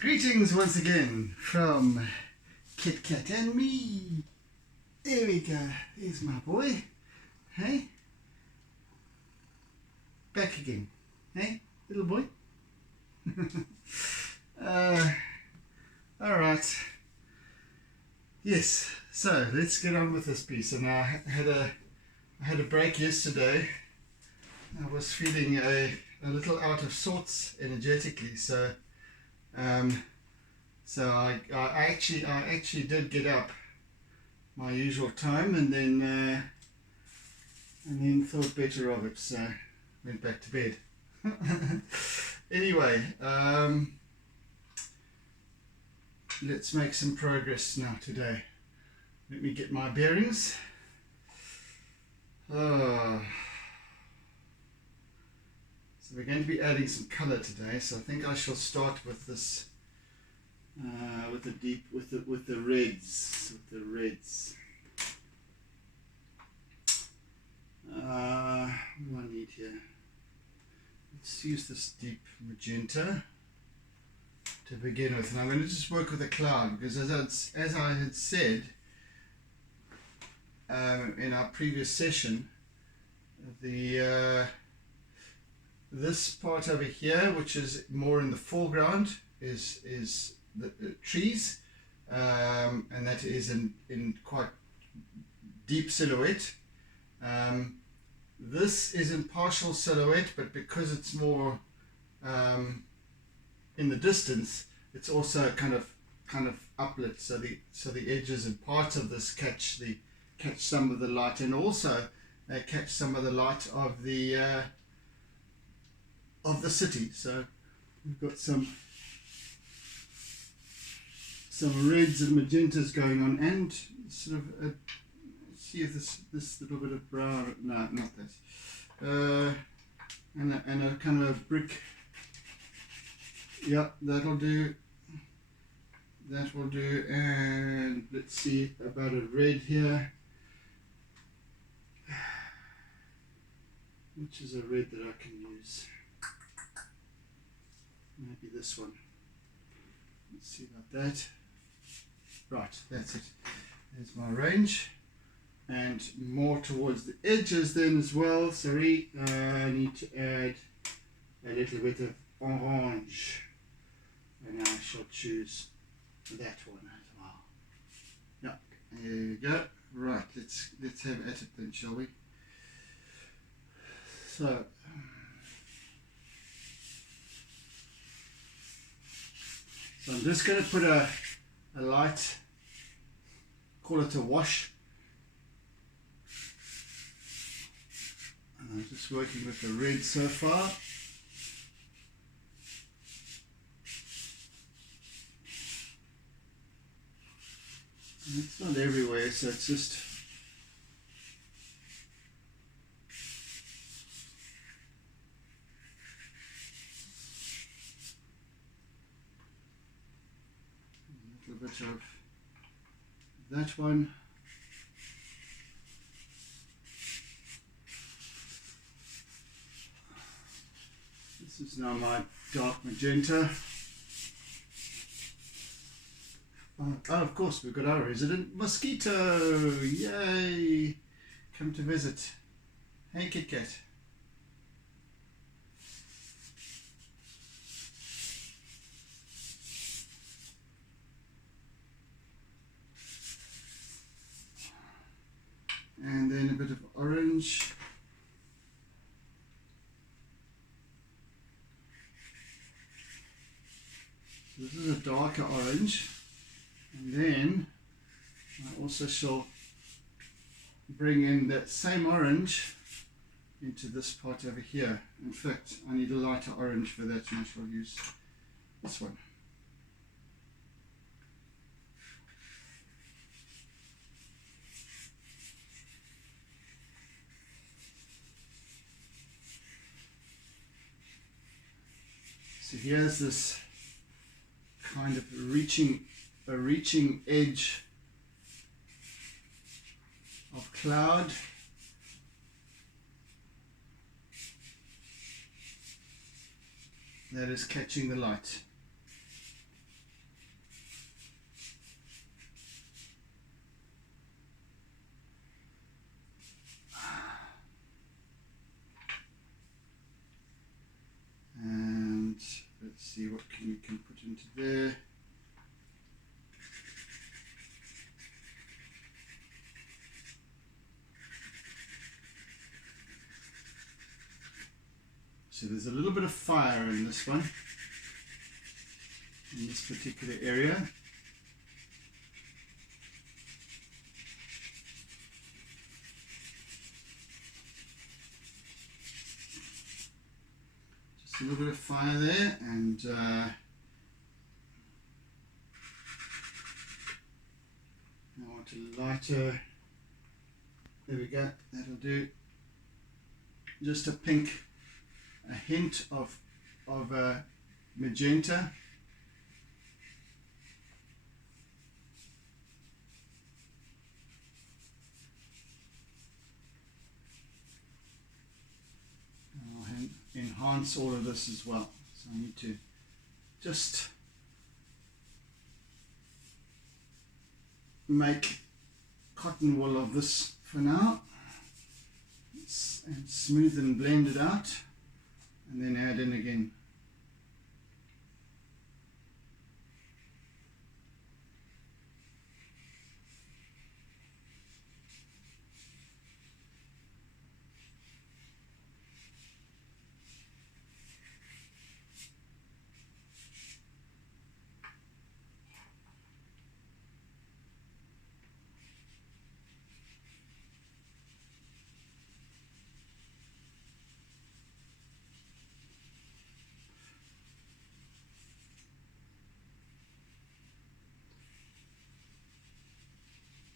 Greetings once again from Kit Kat and me. There we go. There's my boy. Hey? Back again. Hey, little boy? Alright. Yes, so let's get on with this piece. And I had a break yesterday. I was feeling a little out of sorts energetically, so I actually did get up my usual time, and then thought better of it, so went back to bed. Anyway, let's make some progress now today. Let me get my bearings. So we're going to be adding some color today, so I think I shall start with this, with the reds. What do I need here? Let's use this deep magenta to begin with, and I'm going to just work with a cloud, because as I had said in our previous session, this part over here, which is more in the foreground, is the trees, and that is in quite deep silhouette. This is in partial silhouette, but because it's more in the distance, it's also kind of uplit, so the edges and parts of this catch some of the light, and also they catch some of the light of the city. So we've got some reds and magentas going on, and sort of see if this little bit of brown, no, not this, and a kind of brick. Yeah, that will do, and let's see about a red here, which is a red that I can use. Maybe this one. Let's see about that. Right, that's it. There's my range. And more towards the edges then as well. Sorry, I need to add a little bit of orange. And I shall choose that one as well. Yeah, there you go. Right, let's have at it then, shall we? So I'm just going to put a light, call it a wash. And I'm just working with the red so far. And it's not everywhere, so it's just a little bit of that one. This is now my dark magenta. Oh, of course, we've got our resident mosquito. Yay! Come to visit. Hey, Kit Kat. And then a bit of orange. So this is a darker orange. And then I also shall bring in that same orange into this part over here. In fact, I need a lighter orange for that, and I shall use this one. So here's this kind of reaching edge of cloud. That is catching the light. So there's a little bit of fire in this one, in this particular area. Just a little bit of fire there, and I want a lighter. There we go, that'll do. Just a pink, a hint of magenta. I'll enhance all of this as well. So I need to just make cotton wool of this for now, and smooth and blend it out, and then add in again.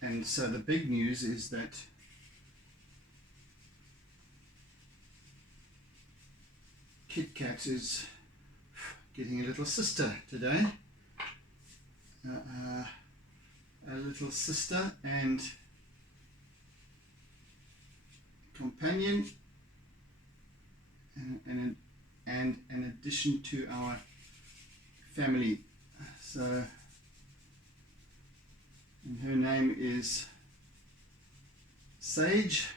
And so the big news is that Kit Kat is getting a little sister today. A little sister and companion, and an addition to our family. So, and her name is Sage.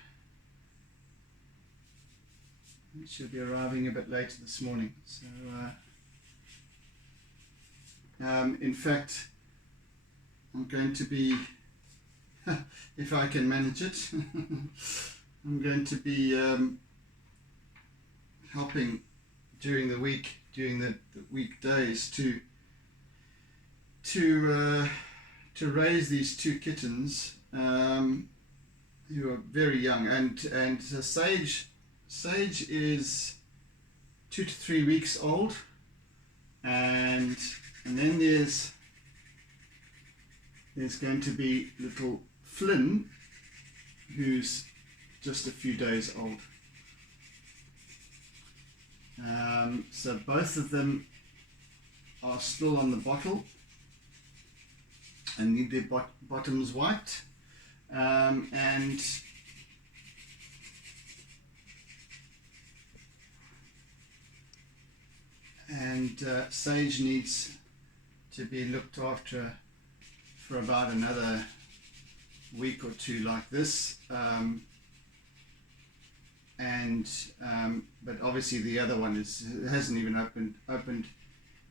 She'll be arriving a bit later this morning. So, in fact, I'm going to be, if I can manage it, I'm going to be helping during the week, during the weekdays, to raise these two kittens who are very young, and Sage is 2 to 3 weeks old, and then there's going to be little Flynn, who's just a few days old. So both of them are still on the bottle and need their bottoms wiped, and Sage needs to be looked after for about another week or two like this, but obviously the other one hasn't even opened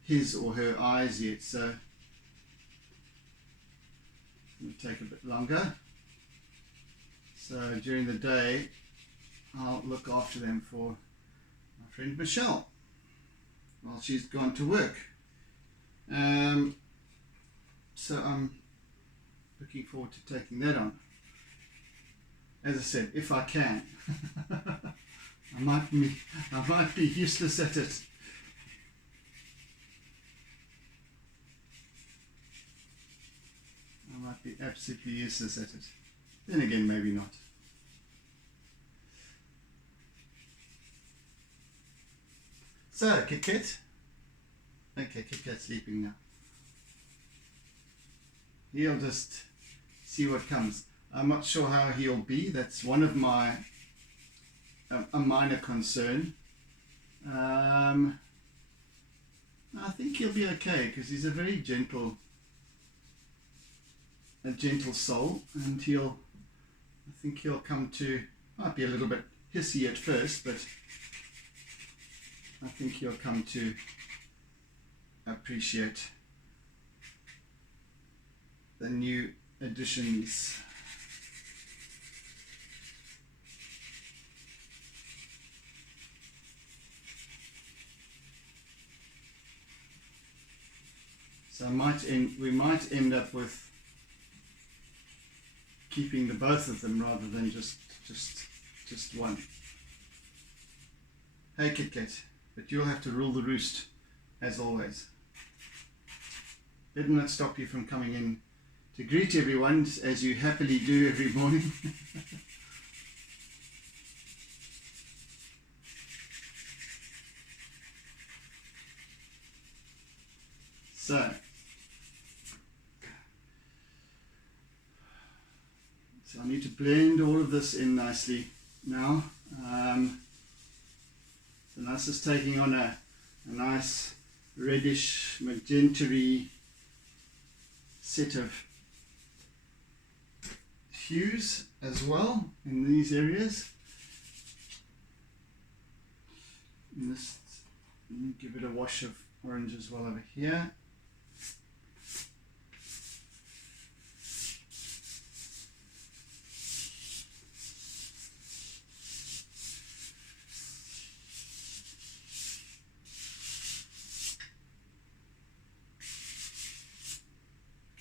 his or her eyes yet, so it'll take a bit longer. So during the day I'll look after them for my friend Michelle while she's gone to work. So I'm looking forward to taking that on. As I said, if I can. I might be useless at it. I might be absolutely useless at it. Then again, maybe not. So, Kit Kat. Okay, Kit Kat's sleeping now. He'll just see what comes. I'm not sure how he'll be. That's one of my a minor concern. I think he'll be okay because he's a very gentle soul, and I think he'll come to, might be a little bit hissy at first, but I think he'll come to appreciate the new additions. So we might end up with keeping the both of them rather than just one. Hey Kit Kat, but you'll have to rule the roost as always. Did not stop you from coming in to greet everyone as you happily do every morning. So I need to blend all of this in nicely now. So this is taking on a nice reddish magenta-y set of hues as well in these areas. And this, give it a wash of orange as well over here.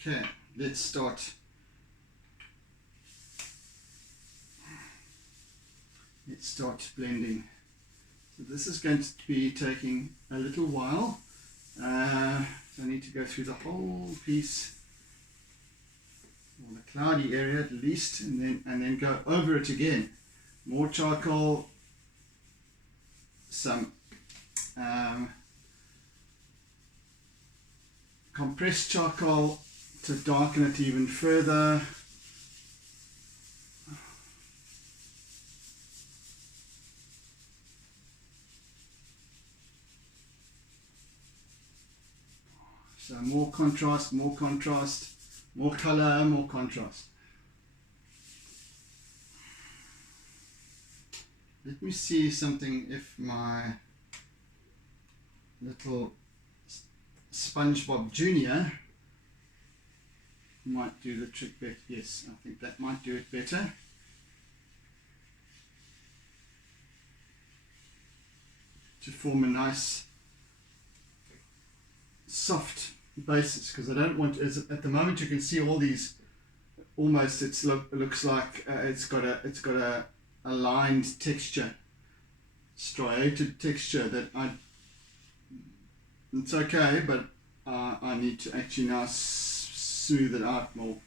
Okay, let's start. Let's start blending. So this is going to be taking a little while. So I need to go through the whole piece, or the cloudy area at least, and then go over it again. More charcoal, some compressed charcoal to darken it even further. So more contrast, more color, more contrast. Let me see something, if my little SpongeBob Junior might do the trick better. Yes, I think that might do it better. To form a nice soft basis, because I don't want, at the moment you can see all these almost, looks like it's got a lined texture, striated texture that it's okay, but I need to actually now smooth it out more.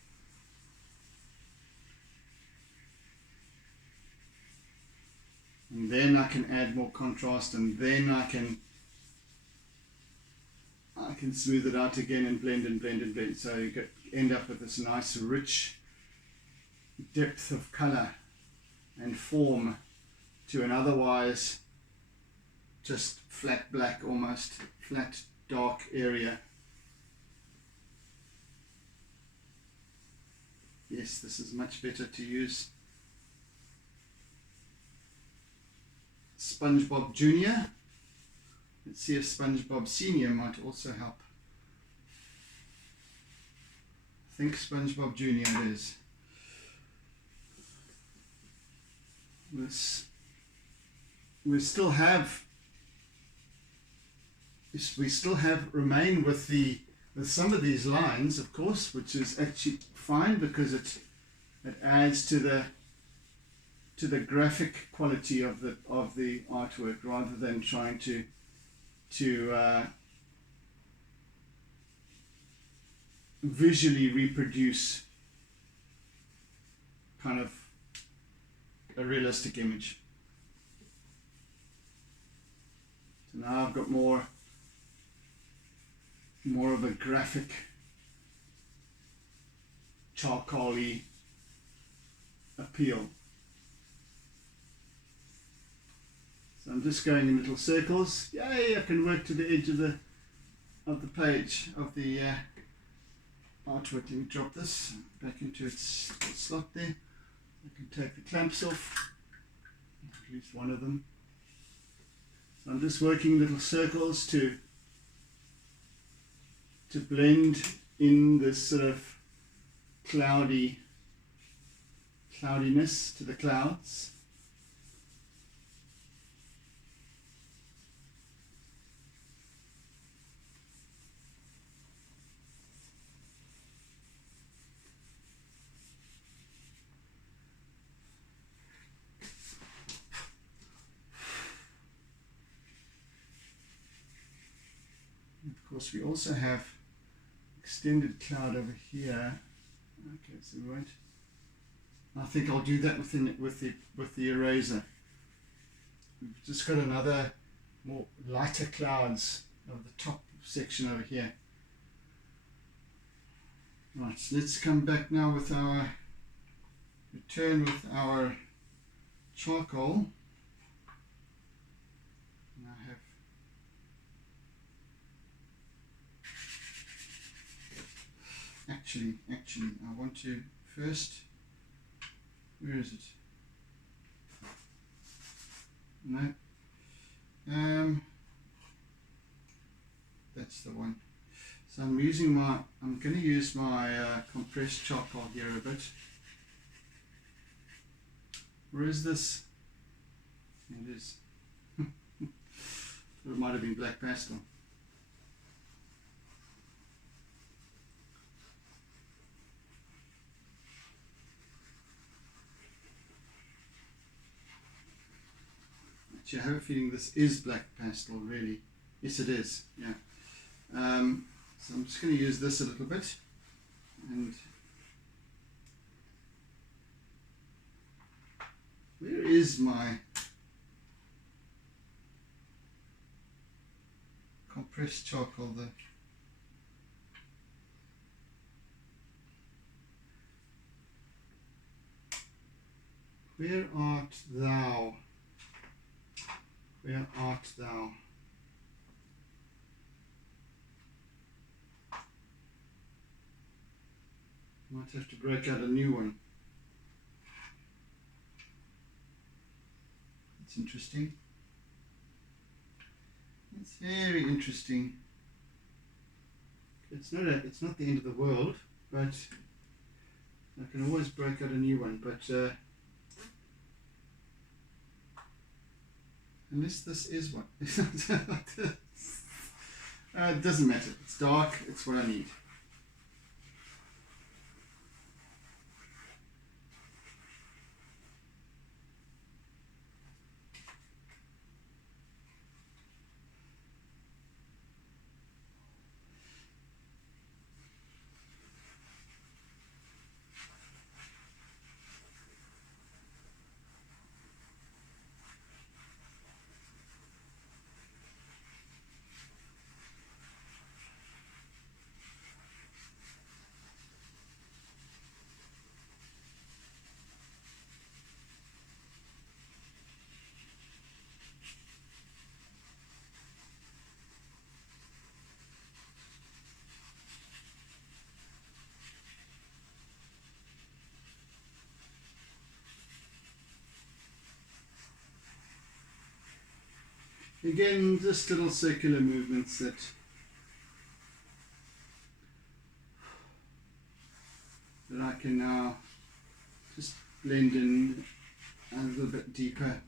And then I can add more contrast, and then I can smooth it out again and blend and blend and blend. So you end up with this nice rich depth of color and form to an otherwise just flat black, almost flat dark area. Yes, this is much better to use SpongeBob Junior. Let's see if SpongeBob Senior might also help. I think SpongeBob Junior it is. We still have remain with some of these lines, of course, which is actually fine because it adds to the graphic quality of the artwork, rather than trying to visually reproduce kind of a realistic image. So now I've got more of a graphic, charcoal-y appeal. So I'm just going in little circles. Yay, I can work to the edge of the page, of the artwork. Let me drop this back into its slot there. I can take the clamps off, at least one of them. So I'm just working little circles to blend in this sort of cloudiness to the clouds. Of course, we also have extended cloud over here. Okay, so we won't. I think I'll do that with the eraser. We've just got another more lighter clouds of the top section over here. Right, so let's come back now with our return with our charcoal. And I have actually I want to first, where is it? No. That's the one. So I'm going to use my compressed charcoal here a bit. Where is this? It is. It might have been black pastel. Actually, I have a feeling this is black pastel, really. Yes, it is. Yeah. So I'm just going to use this a little bit, and where is my compressed charcoal? Where art thou? Where art thou? Might have to break out a new one. It's interesting. It's very interesting. It's not the end of the world, but I can always break out a new one. But unless this is one, it doesn't matter. It's dark. It's what I need. Again, just little circular movements that I can now just blend in a little bit deeper.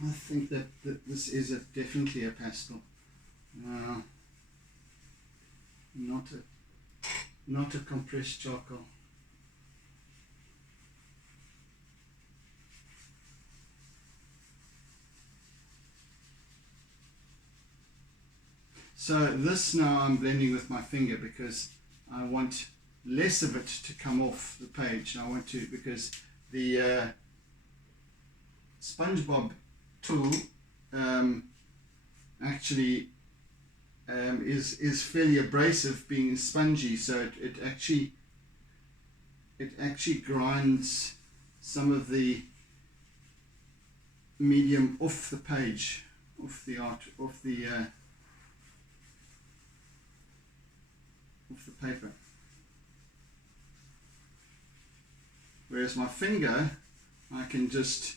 I think that this is definitely a pastel, not a compressed charcoal. So this now I'm blending with my finger because I want less of it to come off the page. I want to, because the SpongeBob tool actually is fairly abrasive, being spongy, so it actually grinds some of the medium off the page, off the paper. Whereas my finger, I can just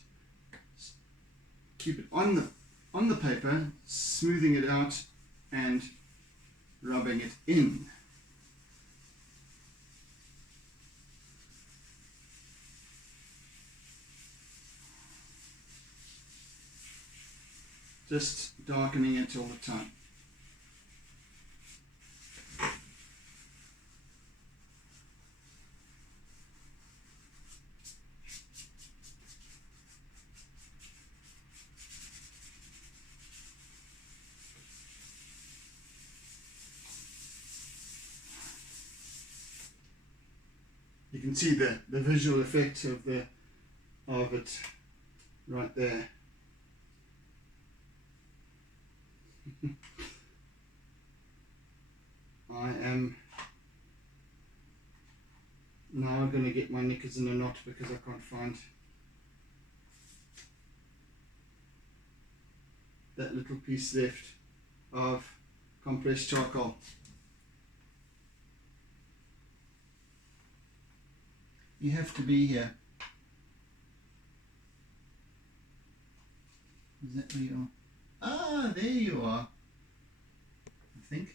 keep it on the paper, smoothing it out and rubbing it in. just darkening it all the time. You can see the visual effect of it right there. I am now going to get my knickers in a knot because I can't find that little piece left of compressed charcoal. You have to be here. Is that where you are? Ah, there you are. I think.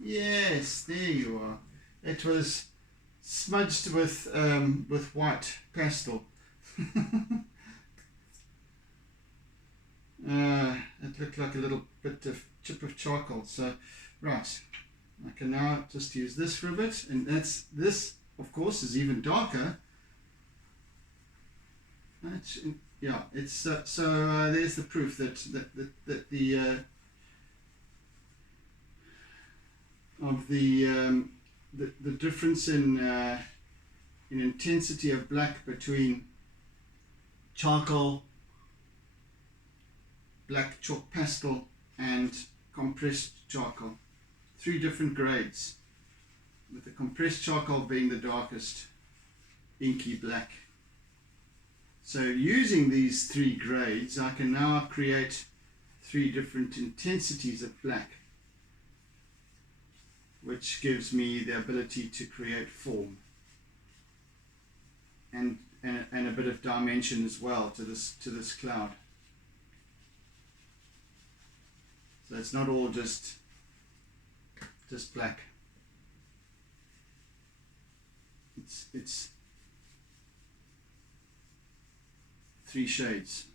Yes, there you are. It was smudged with white pastel. It looked like a little bit of chip of charcoal. So, right, I can now just use this for a bit, and this, of course, is even darker. Yeah, it's so there's the proof that the difference in intensity of black between charcoal, black chalk pastel, and compressed charcoal. 3 different grades, with the compressed charcoal being the darkest, inky black. So using these 3 grades, I can now create 3 different intensities of black, which gives me the ability to create form and a bit of dimension as well to this cloud. So it's not all just black. It's 3 shades.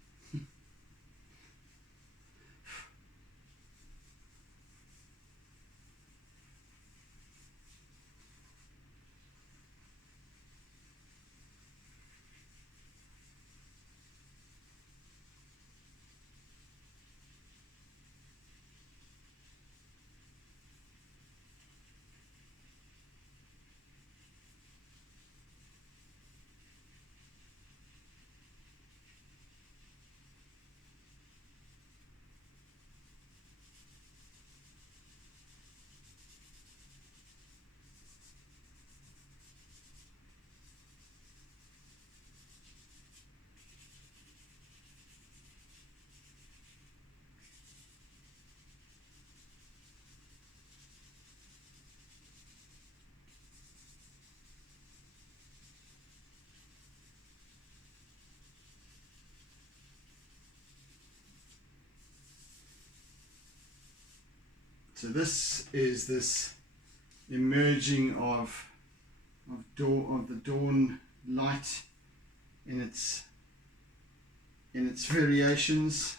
So this is this emerging of the dawn light in its variations.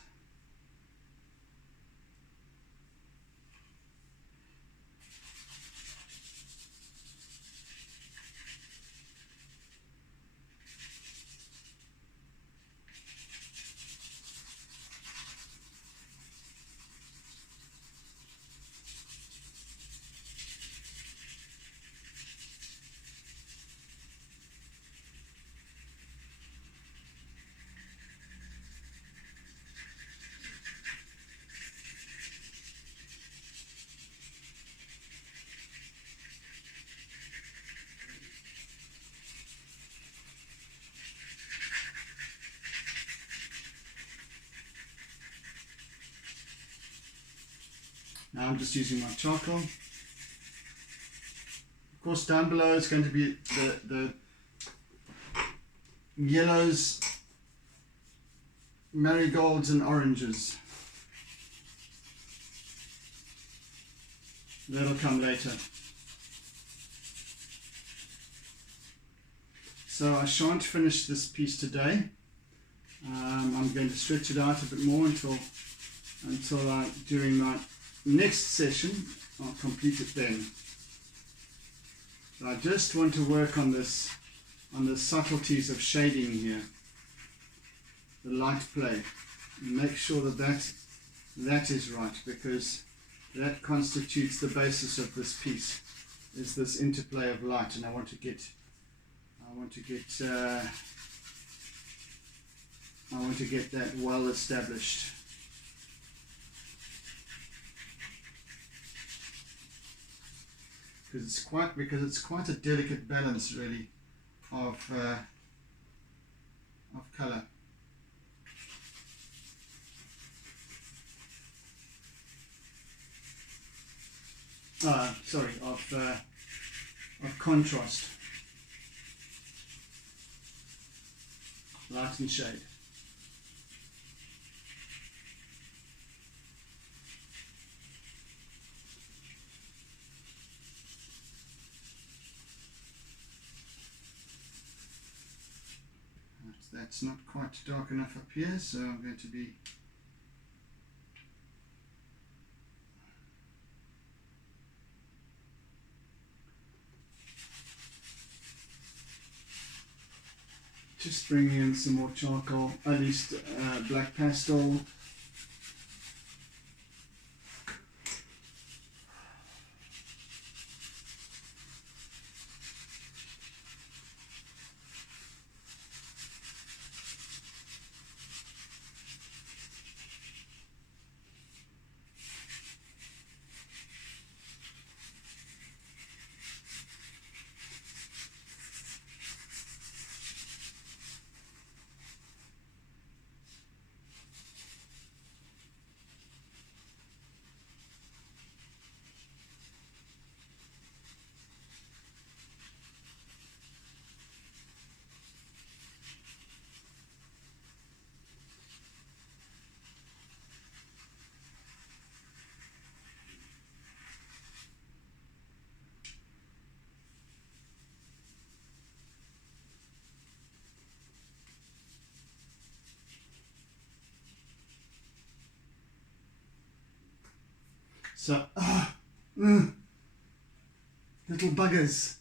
Now I'm just using my charcoal. Of course, down below is going to be the yellows, marigolds and oranges. That'll come later. So I shan't finish this piece today. I'm going to stretch it out a bit more until during my next session I'll complete it then. So I just want to work on this, on the subtleties of shading here, the light play, and make sure that is right, because that constitutes the basis of this piece, is this interplay of light, and I want to get that well established. Because it's quite a delicate balance, really, of color. Sorry, of contrast, light and shade. That's not quite dark enough up here, so I'm going to be just bringing in some more charcoal, at least black pastel. So, little buggers.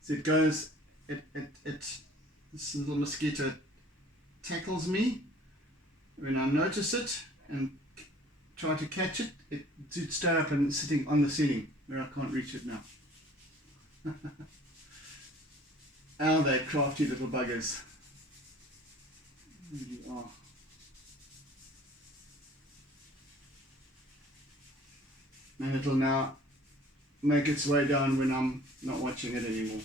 So it goes, this little mosquito tackles me. When I notice it and try to catch it, it would stay up and sitting on the ceiling where I can't reach it now. Oh, they crafty little buggers. There you are. And it'll now make its way down when I'm not watching it anymore.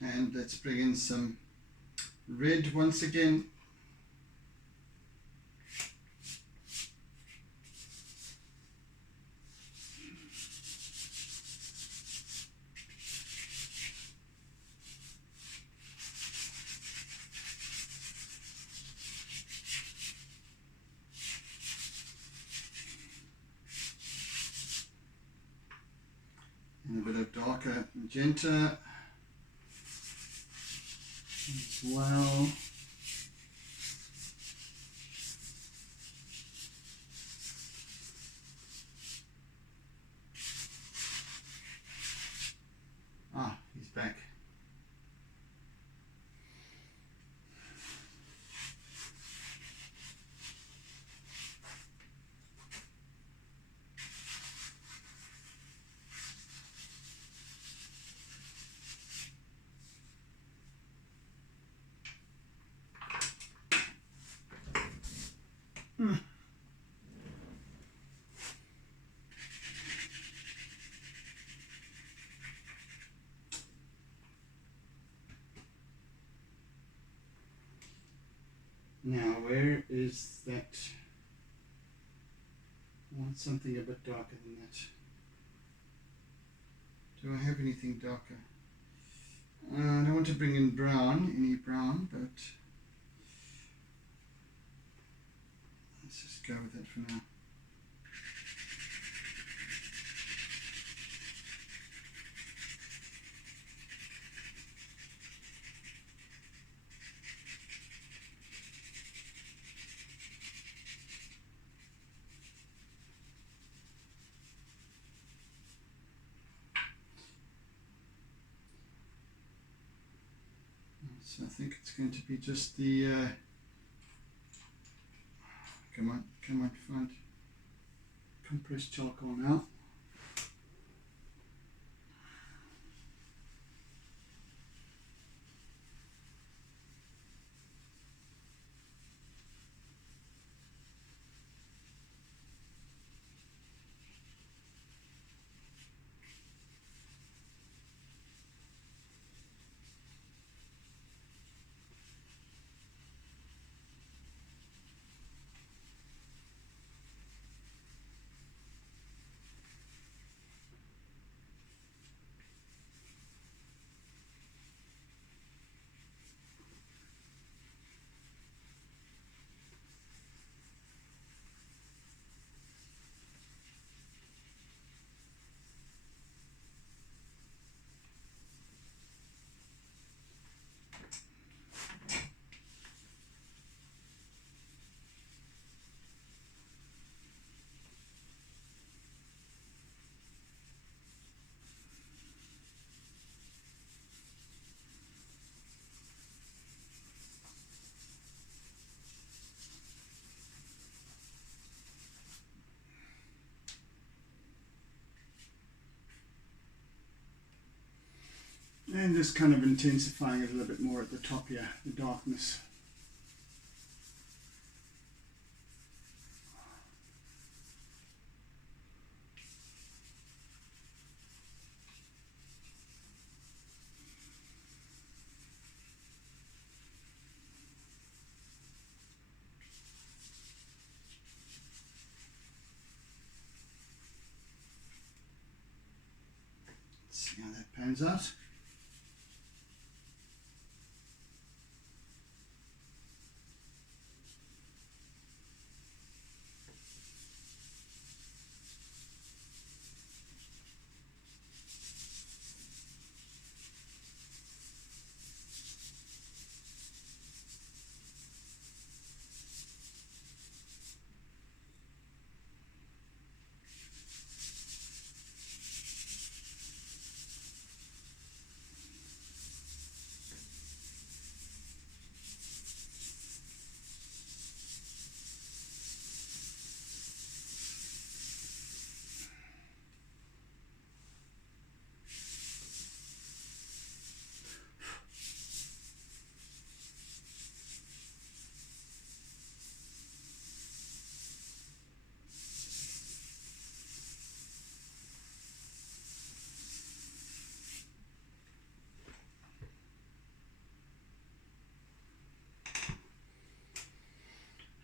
And let's bring in some red once again. And a bit of darker magenta as well. Ah, he's back. I want something a bit darker than that. Do I have anything darker? I don't want to bring in brown, any brown, but let's just go with that for now. So I think it's going to be just the, come on, find compressed charcoal now. And just kind of intensifying it a little bit more at the top here, the darkness. Let's see how that pans out.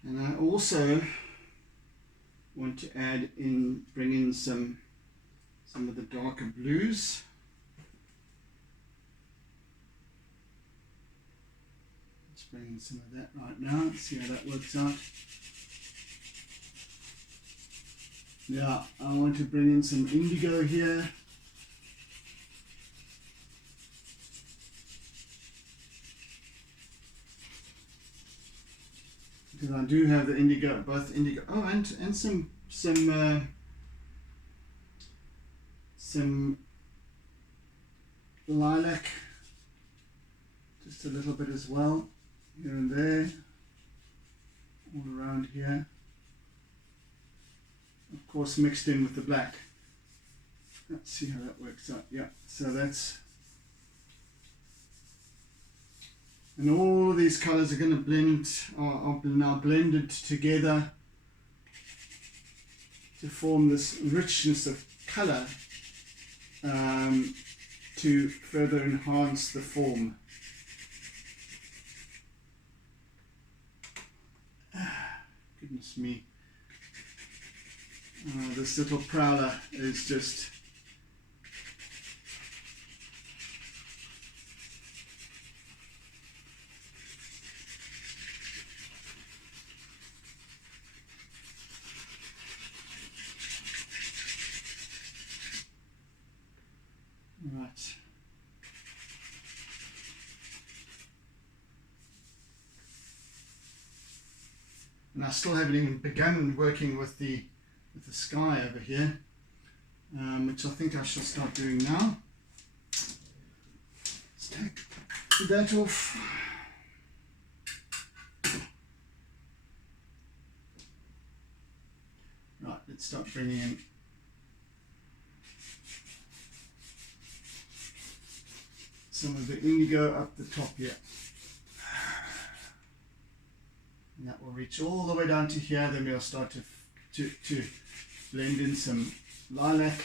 And I also want to bring in some of the darker blues. Let's bring in some of that right now. Let's see how that works out. Yeah, I want to bring in some indigo here. Because I do have the indigo, both indigo. Oh, and some lilac, just a little bit as well, here and there, all around here. Of course, mixed in with the black. Let's see how that works out. Yeah, so that's. And all of these colors are going to blend, are now blended together to form this richness of color to further enhance the form. goodness me. This little prowler is just... Right. And I still haven't even begun working with the sky over here, which I think I shall start doing now. Let's take that off. Right, let's start bringing in some of the indigo up the top here. And that will reach all the way down to here. Then we'll start to blend in some lilac.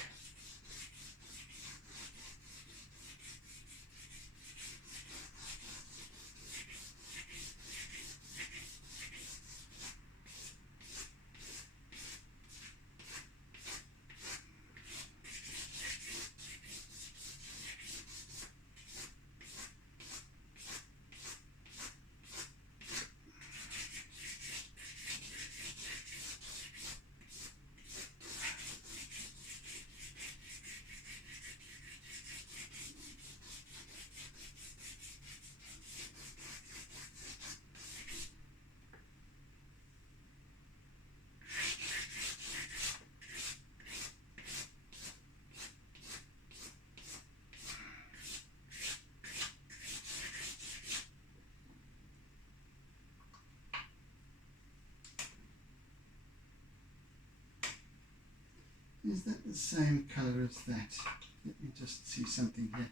Is that the same colour as that? Let me just see something here.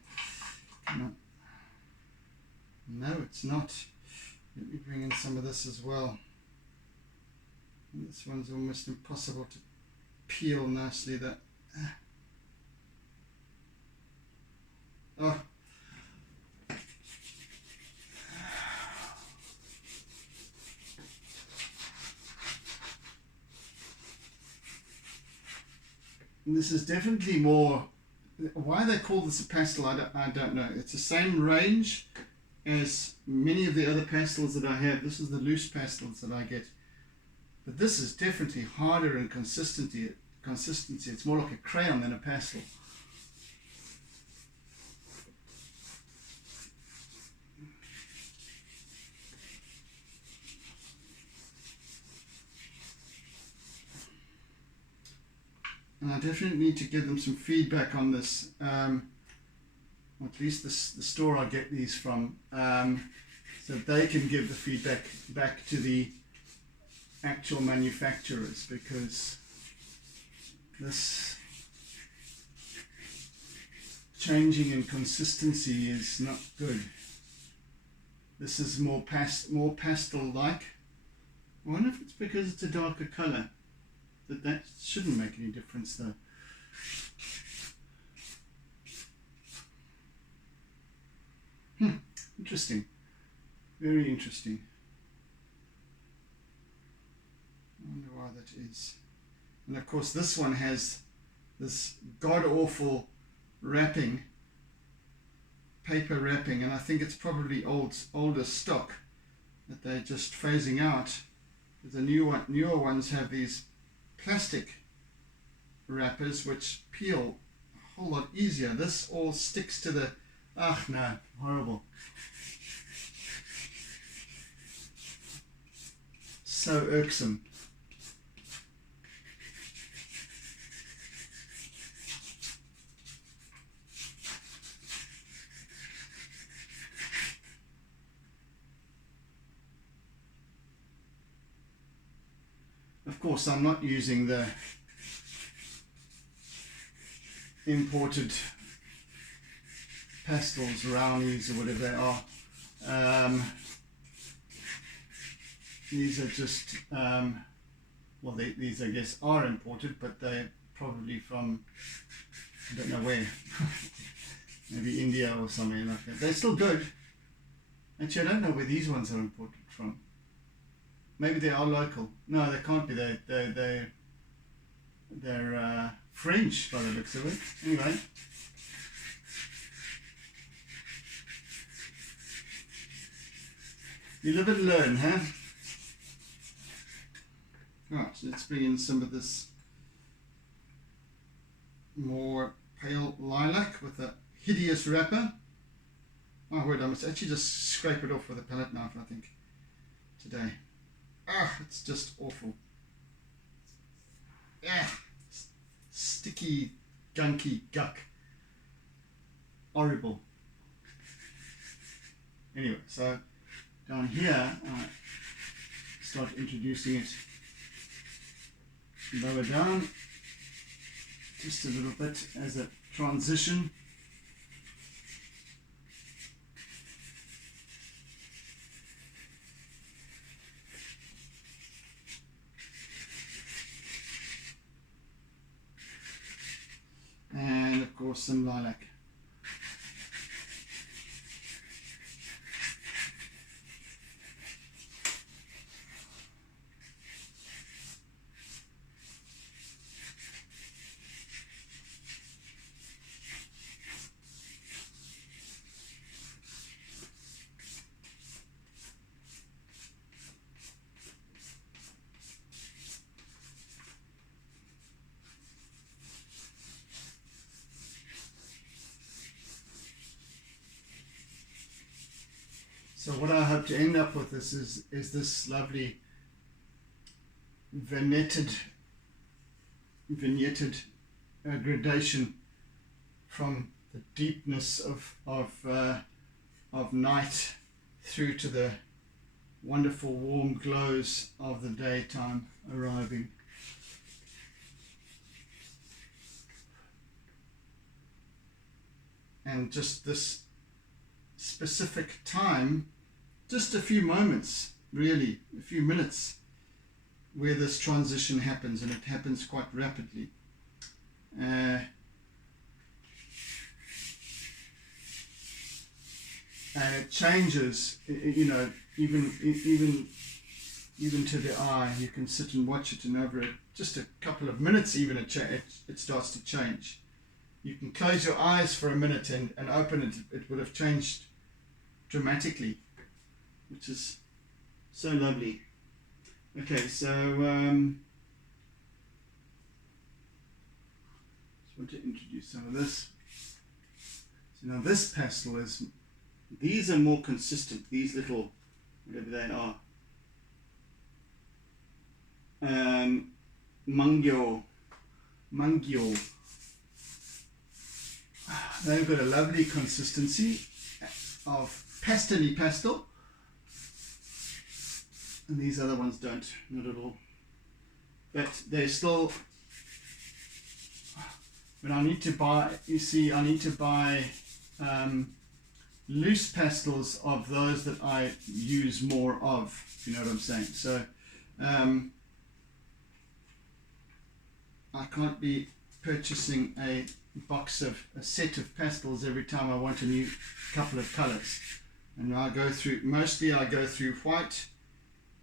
Come on. No, it's not. Let me bring in some of this as well. And this one's almost impossible to peel nicely. That. Oh. And this is definitely more, why they call this a pastel, I don't know. It's the same range as many of the other pastels that I have. This is the loose pastels that I get. But this is definitely harder in consistency. It's more like a crayon than a pastel. And I definitely need to give them some feedback on this, or at least the store I get these from, so they can give the feedback back to the actual manufacturers, because this changing in consistency is not good. This is more pastel-like. I wonder if it's because it's a darker colour. That shouldn't make any difference though. Interesting. Very interesting. I wonder why that is. And of course this one has this god-awful wrapping, paper wrapping, and I think it's probably older stock that they're just phasing out. The newer ones have these plastic wrappers which peel a whole lot easier. This all sticks to the... no, horrible. So irksome. Of course, I'm not using the imported pastels, brownies, or whatever they are. These are just, well, these I guess are imported, but they're probably from, I don't know where, maybe India or somewhere like that. They're still good. Actually, I don't know where these ones are imported from. Maybe they are local. No, they can't be. They're French by the looks of it. Anyway. You live and learn, huh? Right, let's bring in some of this more pale lilac with a hideous wrapper. Oh wait, I must actually just scrape it off with a palette knife, I think, today. Ah, it's just awful. Ah, sticky, gunky guck. Horrible. Anyway, so down here, I start introducing it lower down, just a little bit as a transition. And of course some lilac. So what I hope to end up with this is this lovely vignetted gradation from the deepness of night through to the wonderful warm glows of the daytime arriving. And just this specific time, just a few moments, really, a few minutes, where this transition happens, and it happens quite rapidly. And it changes, you know, even to the eye. You can sit and watch it, and over just a couple of minutes, even it starts to change. You can close your eyes for a minute and open it. It would have changed dramatically, which is so lovely. Okay, so just want to introduce some of this. So now this pastel these are more consistent, these little, whatever they are, Mangyo. They've got a lovely consistency of pastel-y pastel, and these other ones don't, not at all. But they're still, but I need to buy, you see, I need to buy loose pastels of those that I use more of, you know what I'm saying. So I can't be purchasing a set of pastels every time I want a new couple of colors. And mostly I go through white,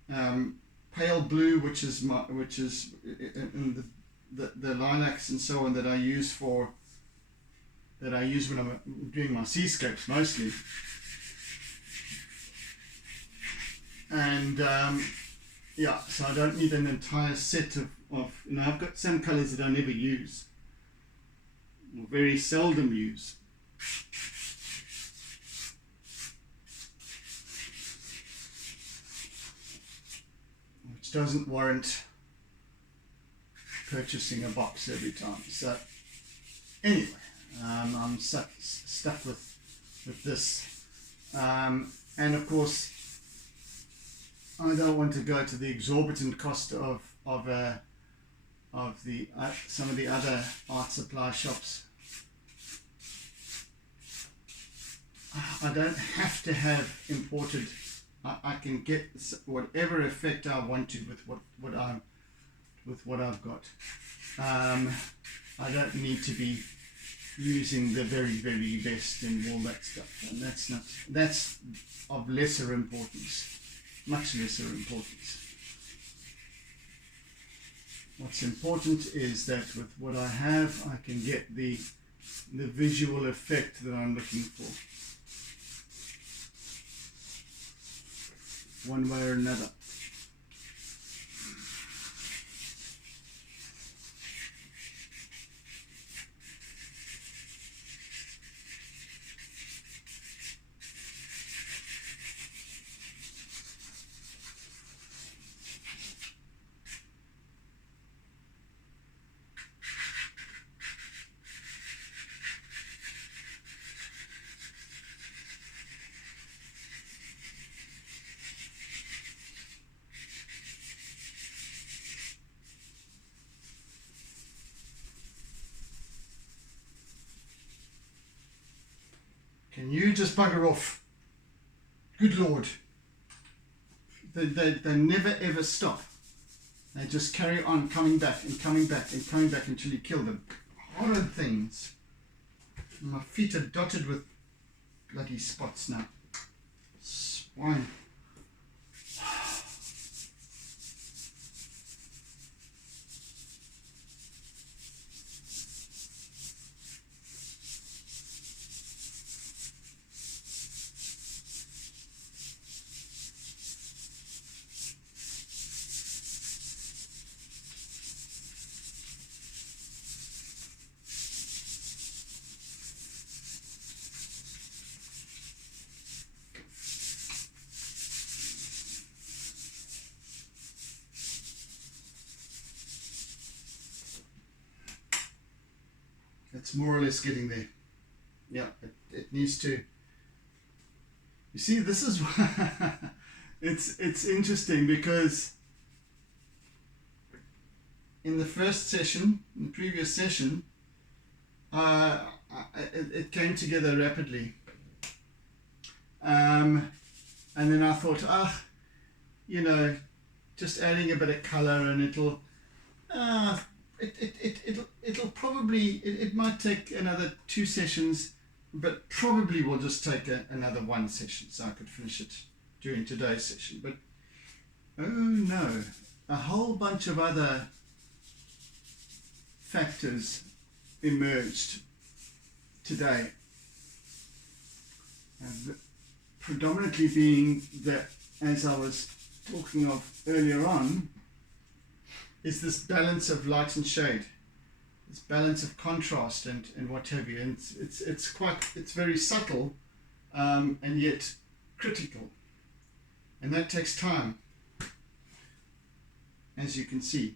pale blue, which is in the lilacs and so on that I use when I'm doing my seascapes mostly. And yeah, so I don't need an entire set of you know, I've got some colors that I never use, or very seldom use. Which doesn't warrant purchasing a box every time. So anyway, I'm stuck with this, and of course I don't want to go to the exorbitant cost of some of the other art supply shops. I don't have to have imported. I can get whatever effect I want to with what I've got. I don't need to be using the very, very best and all that stuff, and that's of lesser importance, much lesser importance. What's important is that with what I have, I can get the visual effect that I'm looking for, one way or another. Can you just bugger off? Good Lord. They never ever stop. They just carry on coming back and coming back and coming back until you kill them. Horrid things. My feet are dotted with bloody spots now. Swine. It's more or less getting there. Yeah, it needs to. You see, this is it's interesting because in the first session, in the previous session, it came together rapidly, and then I thought, you know, just adding a bit of color and it'll probably, it might take another 2 sessions, but probably will just take another 1 session, so I could finish it during today's session. But oh no, a whole bunch of other factors emerged today, and predominantly being that, as I was talking of earlier on, is this balance of light and shade, this balance of contrast and what have you. And it's very subtle, and yet critical, and that takes time, as you can see.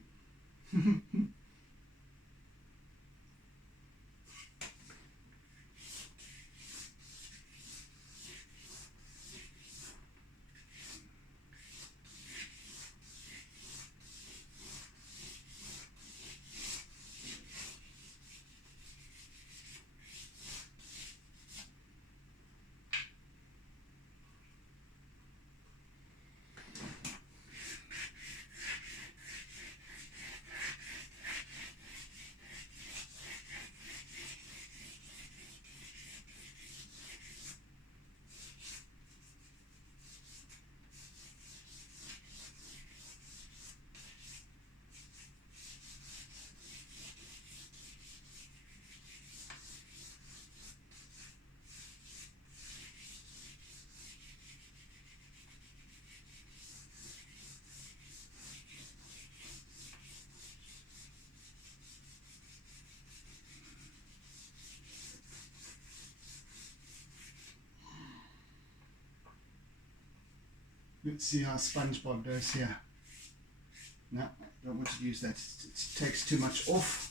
Let's see how SpongeBob does here. No, I don't want to use that. It takes too much off.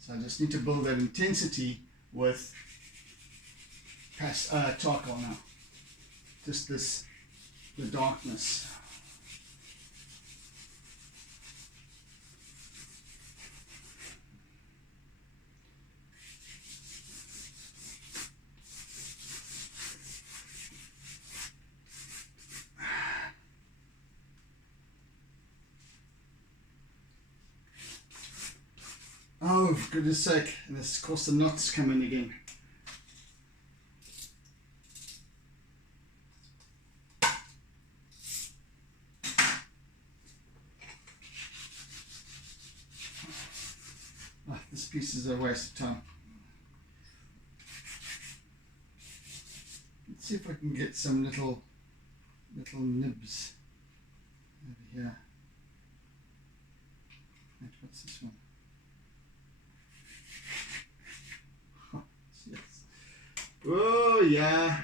So I just need to build that intensity with charcoal now. Just the darkness. for goodness sake. And this, of course, the knots come in again. Oh, this piece is a waste of time. Let's see if I can get some little nibs over here. Wait, what's this one? Oh, yes. Oh yeah.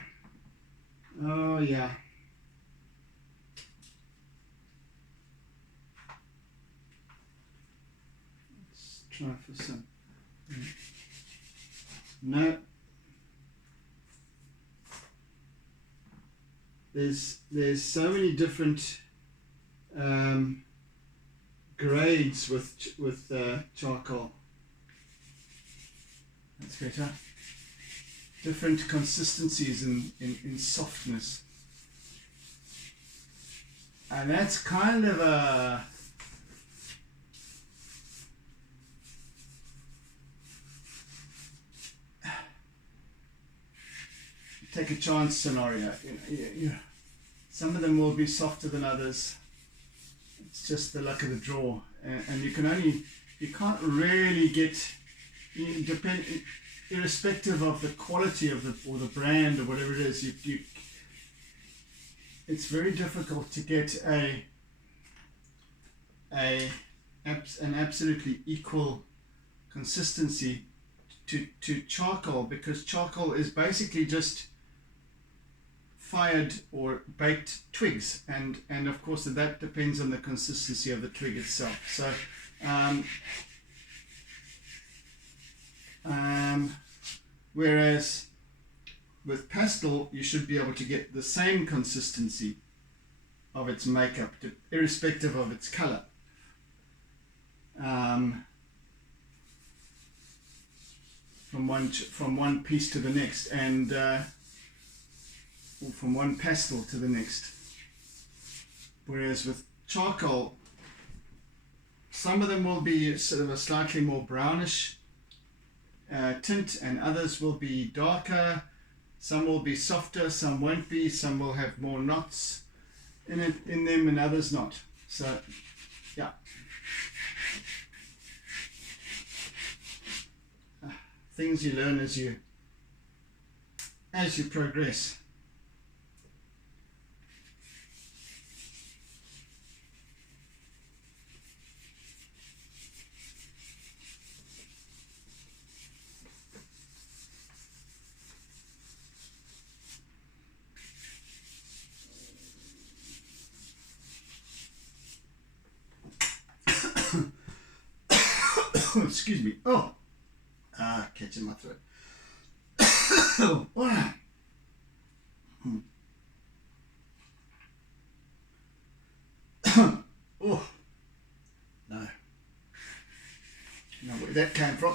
Oh yeah. Let's try for some. No. There's so many different grades with charcoal. That's better. Different consistencies in softness, and that's kind of a take a chance scenario. Some of them will be softer than others. It's just the luck of the draw, and you can't really get, irrespective of the quality of the brand or whatever it is, it's very difficult to get an absolutely equal consistency to charcoal, because charcoal is basically just fired or baked twigs, and of course that depends on the consistency of the twig itself. So whereas with pastel you should be able to get the same consistency of its makeup irrespective of its color. From one piece to the next, and or from one pastel to the next. Whereas with charcoal, some of them will be sort of a slightly more brownish tint, and others will be darker. Some will be softer, some won't be. Some will have more knots in them, and others not. So, yeah. Things you learn as you progress. Excuse me. Oh, catching my throat. Oh, oh, no. Know where that came from.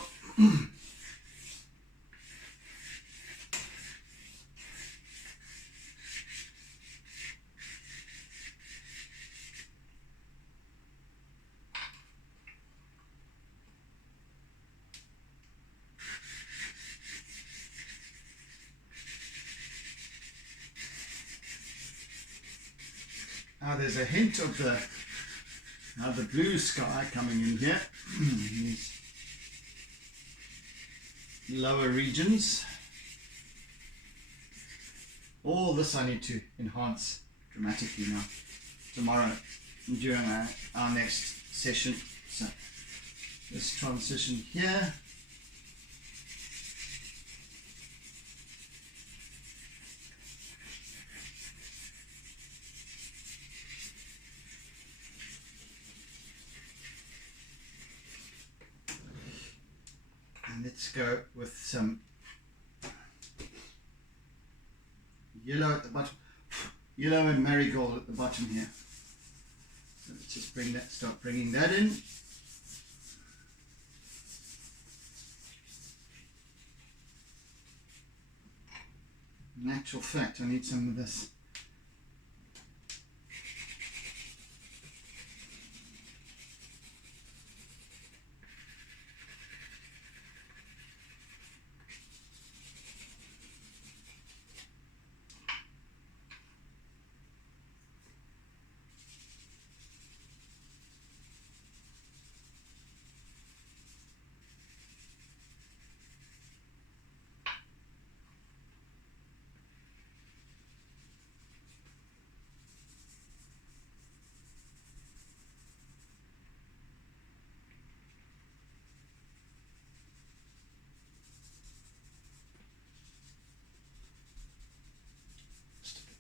Now there's a hint of the blue sky coming in here. These lower regions. All this I need to enhance dramatically now tomorrow during our next session. So this transition here. Let's go with some yellow at the bottom, yellow and marigold at the bottom here. So let's just start bringing that in. In actual fact, I need some of this.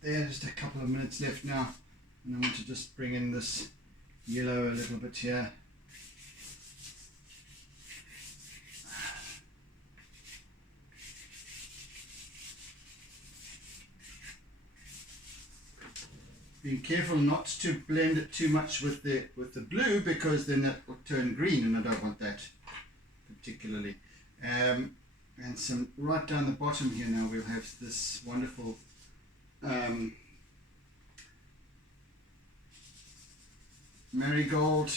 there, just a couple of minutes left now, and I want to just bring in this yellow a little bit here. Being careful not to blend it too much with the blue, because then that will turn green, and I don't want that particularly. And some right down the bottom here now we'll have this wonderful marigold.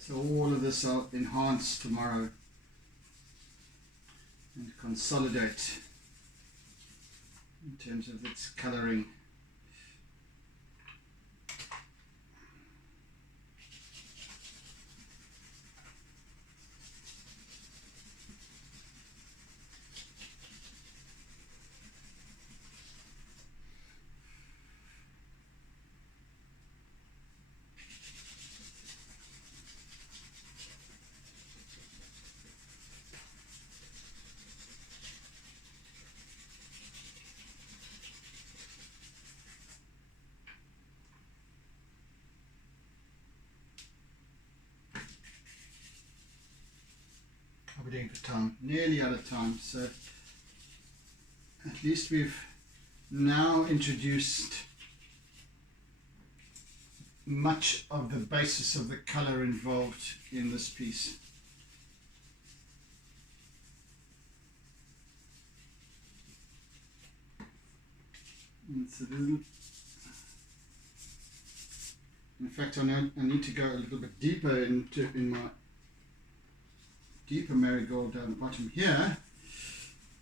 So all of this I'll enhance tomorrow and consolidate in terms of its colouring. How are we doing for time? Nearly out of time, so at least we've now introduced much of the basis of the colour involved in this piece. It's a little, in fact, I need to go a little bit deeper in my deeper marigold down the bottom here.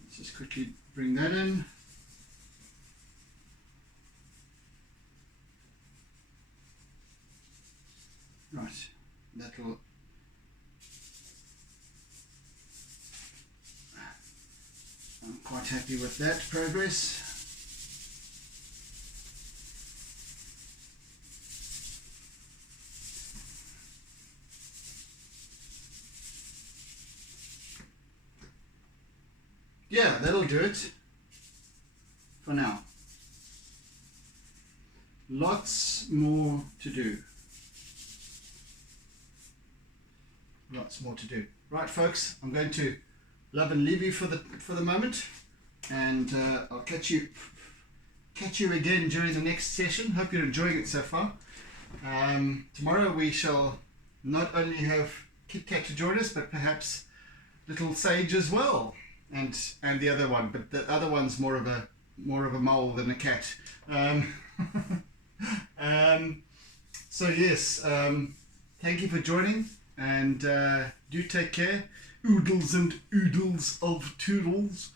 Let's just quickly bring that in. Right, that'll, I'm quite happy with that progress. Yeah, that'll do it for now. Lots more to do. Lots more to do. Right, folks, I'm going to love and leave you for the moment, and I'll catch you again during the next session. Hope you're enjoying it so far. Tomorrow we shall not only have Kit Kat to join us, but perhaps little Sage as well. And the other one, but the other one's more of a mole than a cat. So yes, thank you for joining, and do take care, oodles and oodles of toodles,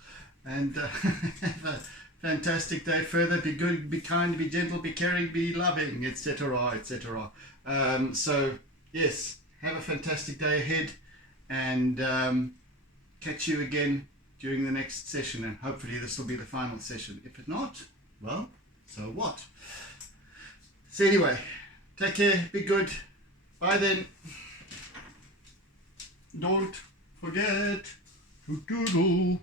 and have a fantastic day further. Be good, be kind, be gentle, be caring, be loving, etc., etc. So yes, have a fantastic day ahead, and catch you again during the next session, and hopefully this will be the final session. If not, well, so what? So anyway, take care, be good, bye then. Don't forget to doodle.